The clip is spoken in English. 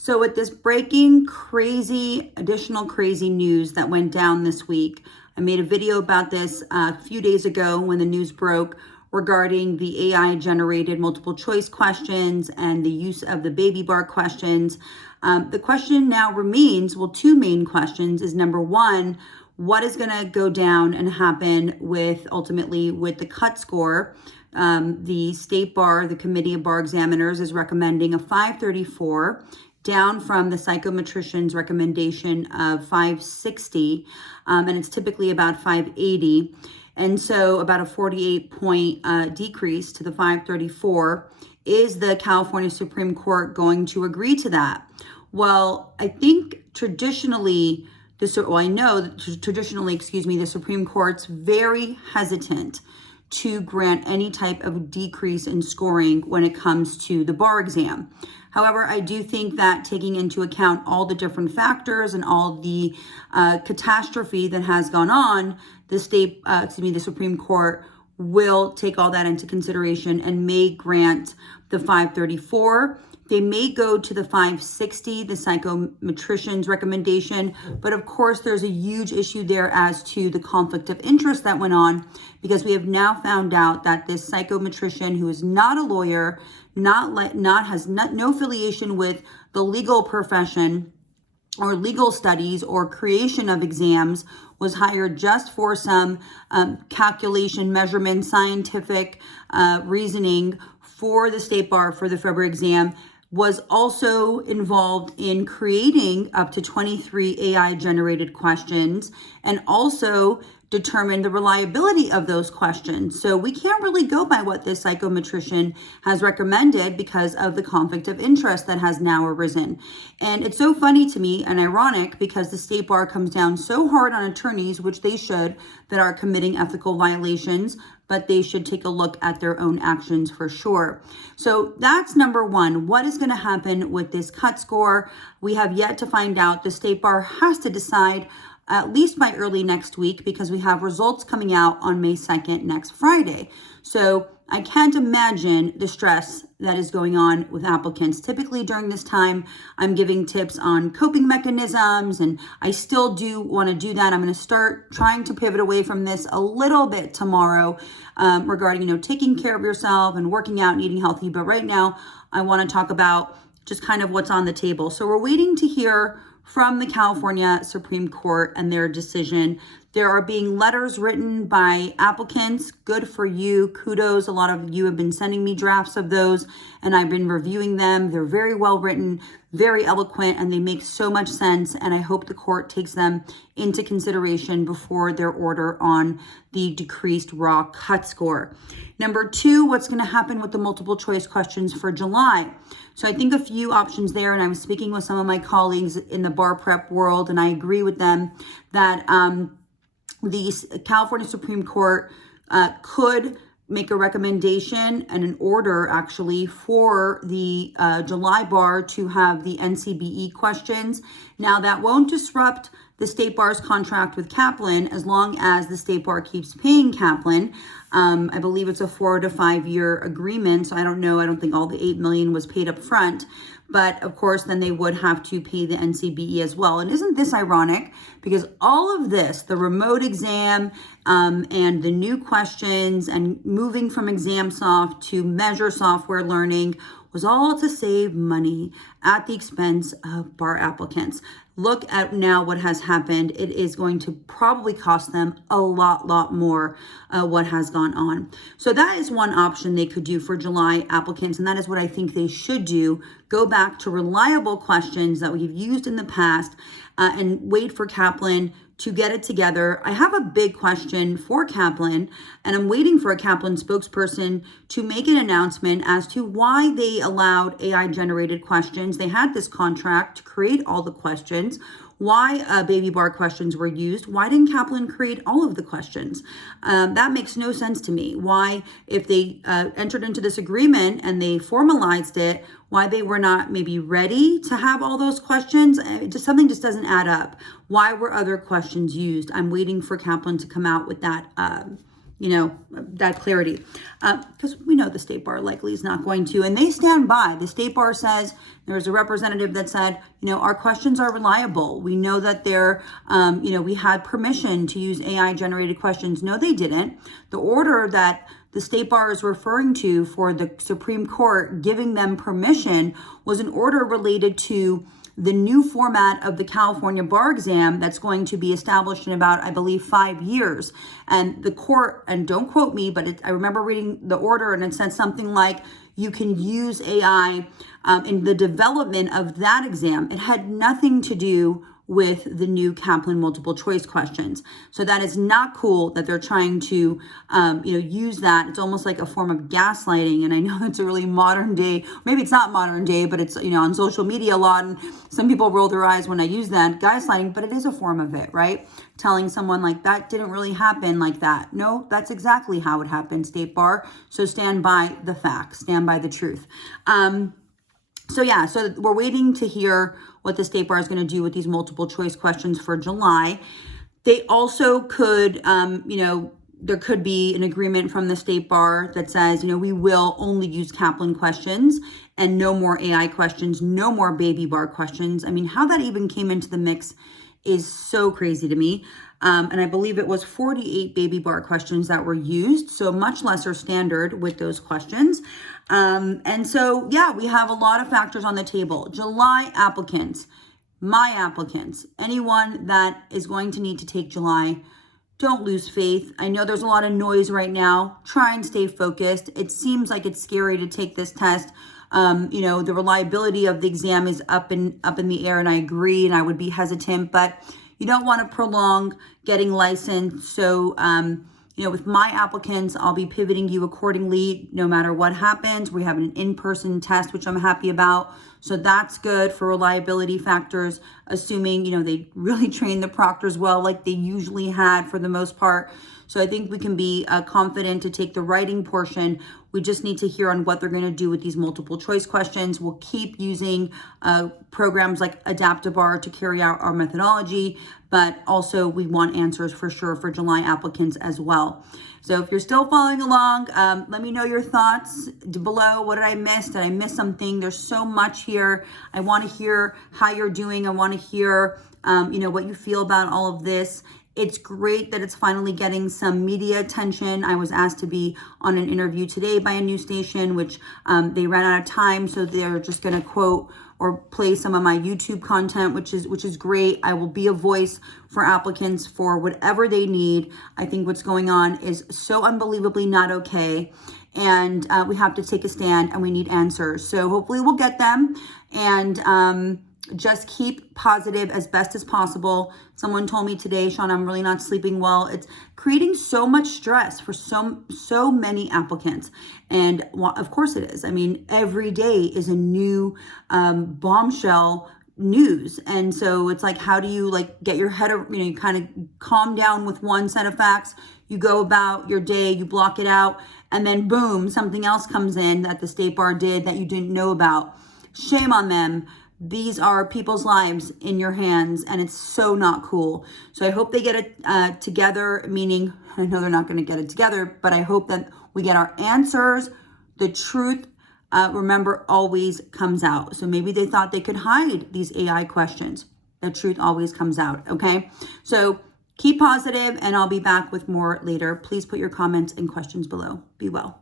So with this breaking additional crazy news that went down this week, I made a video about this a few days ago when the news broke regarding the AI generated multiple choice questions and the use of the baby bar questions. The question now remains, well, two main questions is number one, what is going to go down and happen ultimately with the cut score? The state bar, the committee of bar examiners is recommending a 534 down from the psychometrician's recommendation of 560, and it's typically about 580. And so about a 48-point decrease to the 534. Is the California Supreme Court going to agree to that? Well, I think traditionally, the Supreme Court's very hesitant to grant any type of decrease in scoring when it comes to the bar exam. However, I do think that taking into account all the different factors and all the catastrophe that has gone on, the Supreme Court will take all that into consideration and may grant the 534. They may go to the 560, the psychometrician's recommendation, but of course there's a huge issue there as to the conflict of interest that went on, because we have now found out that this psychometrician, who is not a lawyer, has no affiliation with the legal profession or legal studies or creation of exams, was hired just for some calculation, measurement, scientific reasoning for the state bar for the February exam, was also involved in creating up to 23 AI generated questions and also determine the reliability of those questions. So we can't really go by what this psychometrician has recommended because of the conflict of interest that has now arisen. And it's so funny to me and ironic because the state bar comes down so hard on attorneys, which they should, that are committing ethical violations, but they should take a look at their own actions for sure. So that's number one. What is going to happen with this cut score? We have yet to find out. The state bar has to decide at least by early next week, because we have results coming out on May 2nd, next Friday. So I can't imagine the stress that is going on with applicants. Typically during this time, I'm giving tips on coping mechanisms, and I still do want to do that. I'm going to start trying to pivot away from this a little bit tomorrow regarding, taking care of yourself and working out and eating healthy. But right now, I want to talk about just kind of what's on the table. So we're waiting to hear from the California Supreme Court and their decision. There are being letters written by applicants. Good for you. Kudos. A lot of you have been sending me drafts of those, and I've been reviewing them. They're very well written, very eloquent, and they make so much sense. And I hope the court takes them into consideration before their order on the decreased raw cut score. Number two, what's going to happen with the multiple choice questions for July? So I think a few options there, and I'm speaking with some of my colleagues in the bar prep world, and I agree with them that the California Supreme Court could make a recommendation and an order actually for the July bar to have the NCBE questions. Now that won't disrupt the state bar's contract with Kaplan as long as the state bar keeps paying Kaplan. I believe it's a 4 to 5 year agreement. So I don't know. I don't think all the $8 million was paid up front. But of course, then they would have to pay the NCBE as well. And isn't this ironic? Because all of this, the remote exam and the new questions and moving from ExamSoft to Measure Software Learning was all to save money at the expense of bar applicants. Look at now what has happened. It is going to probably cost them a lot more what has gone on. So that is one option they could do for July applicants, and that is what I think they should do. Go back to reliable questions that we've used in the past and wait for Kaplan to get it together. I have a big question for Kaplan, and I'm waiting for a Kaplan spokesperson to make an announcement as to why they allowed AI generated questions. They had this contract to create all the questions. Why baby bar questions were used. Why didn't Kaplan create all of the questions? That makes no sense to me. Why, if they entered into this agreement and they formalized it, why they were not maybe ready to have all those questions? Something just doesn't add up. Why were other questions used? I'm waiting for Kaplan to come out with that that clarity, because we know the State Bar likely is not going to, and they stand by. The State Bar says, there's a representative that said, our questions are reliable. We know that we had permission to use AI generated questions. No, they didn't. The order that the State Bar is referring to for the Supreme Court giving them permission was an order related to the new format of the California bar exam that's going to be established in about, I believe, 5 years. And the court, and don't quote me, but I remember reading the order and it said something like, you can use AI in the development of that exam. It had nothing to do with the new Kaplan multiple choice questions. So that is not cool that they're trying to, use that. It's almost like a form of gaslighting. And I know that's a really modern day, maybe it's not modern day, but it's, on social media a lot. And some people roll their eyes when I use that gaslighting, but it is a form of it, right? Telling someone like that didn't really happen like that. No, that's exactly how it happened, State Bar. So stand by the facts, stand by the truth. So we're waiting to hear what the State Bar is going to do with these multiple choice questions for July. They also could, there could be an agreement from the State Bar that says, we will only use Kaplan questions and no more AI questions, no more baby bar questions. I mean, how that even came into the mix is so crazy to me. And I believe it was 48 baby bar questions that were used, so much lesser standard with those questions. We have a lot of factors on the table. July applicants, my applicants, anyone that is going to need to take July, don't lose faith. I know there's a lot of noise right now. Try and stay focused. It seems like it's scary to take this test. The reliability of the exam is up in the air, and I agree, and I would be hesitant, but you don't want to prolong getting licensed. So, with my applicants, I'll be pivoting you accordingly no matter what happens. We have an in-person test, which I'm happy about. So that's good for reliability factors, assuming, they really train the proctors well, like they usually had for the most part. So I think we can be confident to take the writing portion. We just need to hear on what they're going to do with these multiple choice questions. We'll keep using programs like Adaptabar to carry out our methodology, but also we want answers for sure for July applicants as well. So if you're still following along, let me know your thoughts below. What did I miss? Did I miss something? There's so much here. I want to hear how you're doing. I want to hear, what you feel about all of this. It's great that it's finally getting some media attention. I was asked to be on an interview today by a news station, which they ran out of time, so they're just going to quote or play some of my YouTube content, which is great. I will be a voice for applicants for whatever they need. I think what's going on is so unbelievably not okay, and we have to take a stand, and we need answers. So hopefully we'll get them, and just keep positive as best as possible. Someone told me today, Sean, I'm really not sleeping well. It's creating so much stress for so many applicants. And of course it is. I mean, every day is a new bombshell news. And so it's like, how do you get your head, you kind of calm down with one set of facts. You go about your day, you block it out, and then boom, something else comes in that the State Bar did that you didn't know about. Shame on them. These are people's lives in your hands, and it's so not cool. So I hope they get it together, meaning I know they're not going to get it together, but I hope that we get our answers. The truth, remember, always comes out. So maybe they thought they could hide these AI questions. The truth always comes out, okay? So keep positive, and I'll be back with more later. Please put your comments and questions below. Be well.